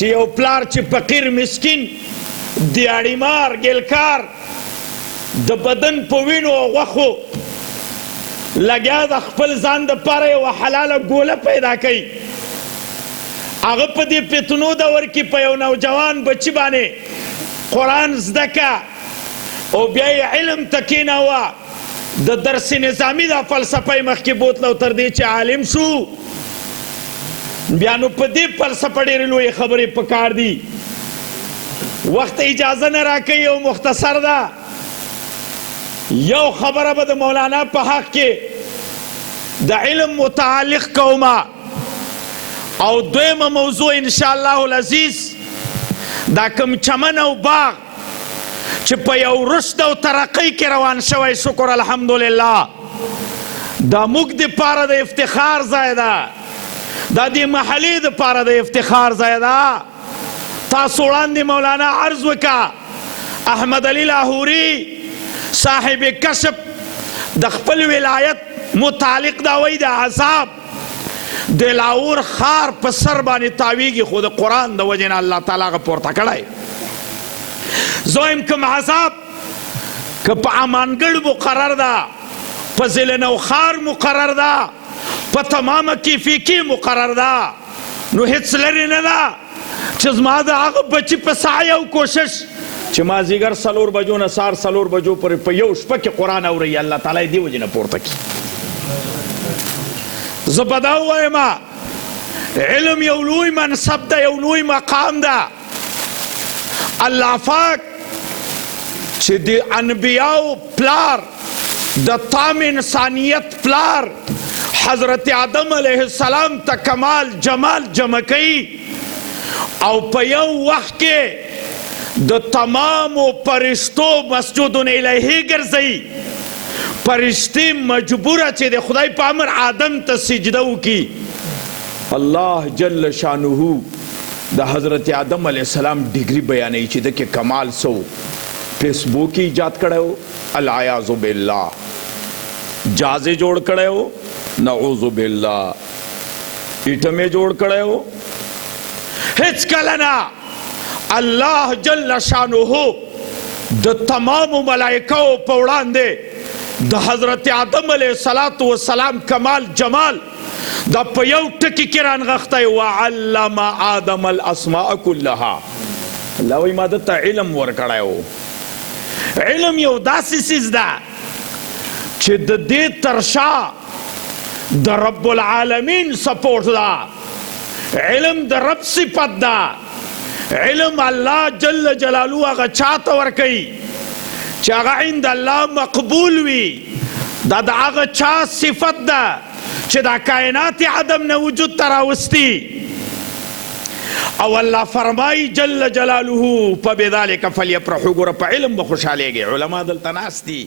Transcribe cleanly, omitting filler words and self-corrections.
چې یو پلار چې فقیر مسکین دیاړیمار ګلکار د بدن په وینو او غوښو لګیا د خپل ځان دپاره یوه حلاله ګوله پیدا کوي هغه په دې فتنو دور کې په یو نوجوان بچي باندې قرآن زده که او بیا یې علم ته کېناوه د درس نظامي دا فلسفه یې مخکې بوتله او تر دې چې عالم شو بیا نو په دې فلسفه ډېرې لویې خبرې پکار دي وخت اجازه نه راکوي او مختصر ده یو خبره به د مولانا په حق کې د علم متعلق کومه او دویمه موضوع انشاءالله العزیز دا کوم چمن او باغ چې په یو رشد او ترقۍ کې روان شوی شکر الحمدلله دا موږ دپاره د افتخار ځای ده دا دې محلې دپاره د افتخار ځای ده تاسو وړاندې مولانا عرض وکړه احمد علي لاهوري صاحب کشف د خپل ولایت متعلق دا وایي د عذاب د لاهور ښار په سر باندې تاویږي خو د قرآن د وجې نه الله تعالی هغه پورته کړی زه وایم کوم عذاب که په امانګړ مقرر ده په ضلع نوښار مقرر ده په تمامه کیفیکي مقرر ده نو هیڅ لرې نه ده چې زما د هغه بچي په سعی او کوشش چې مازدیګر 4 بجو نه سهار 4 بجو پورې په یو شپه کې قرآن اوري الله تعالی دې وجې نه پورته کړي زه به دا ووایم علم یو لوی منصب ده یو لوی مقام ده الله پاک چې د انبیاو پلار د تام انسانیت پلار حضرت آدم علیه السلام ته کمال جمال جمع کوي او په یو وخت کې د تمامو فرشتو مسجدون الیه ګرځوي فرشتې مجبوره چې د خدای په امر آدم ته سجده وکړي الله جل شانه د حضرت آدم علیه السلام ډیګري بیانوي چې دکې کمال سو فیسبوک ایجاد کړی و العیاذ بالله جازې جوړ کړی و نعوذ بالله ایټمې جوړ کړی و هیڅ کله نه الله جل شانه د تمامو ملائکو په وړاندې د حضرت آدم علیه السلام کمال جمال دا په یو ټکي کې رانغښتی وعلم آدم الاسماء كلها الله وایي ما دته علم ورکړی و علم یو داسې څیز ده چې د دې تر شا د رب العالمین سپورټ ده علم د رب صفت ده علم الله جل جلاله هغه چاته ورکوي چې هغه عند الله مقبول وي دا د هغه چا صفت ده چې دا کائنات عدم نه وجود ته راوستي او الله فرمایي جل جلاله فبذلک فلیفرحوا ګوره په علم به خوشحالیږي علما دلته ناست دي